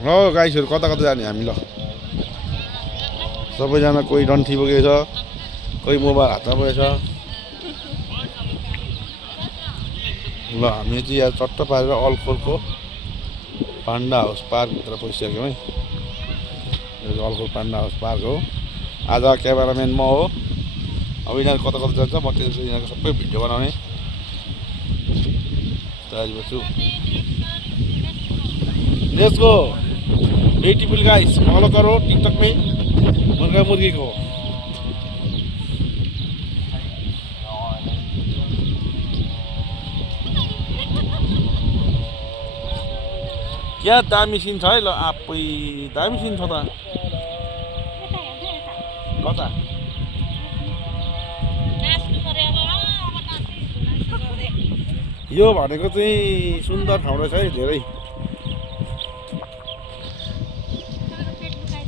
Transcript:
हो गाइसहरू कता कता जाने हामी ल सबैजना कोही डन्ठी बोकेको छ कोही मोबाइल हातमा बोकेको छ ल हामी चाहिँ यहाँ चट्ट पारेर अल्खोलको पान्डा हाउस पार्कभित्र पसिसक्यौँ है यो चाहिँ अल्खोल पान्डा हाउस पार्क हो आज क्यामेराम्यान म हो अब यिनीहरू कता कता जान्छ म त्यसपछि यिनीहरूको सबै भिडियो बनाउने तयारी गर्छु let's go beautiful guys follow करो टिकटक में मुर्गा मुर्गी को क्या दामी सिन छ है ल आप्पै दामी सिन छ त कता यो भनेको चाहिँ सुन्दर ठाउँ रहेछ है धेरै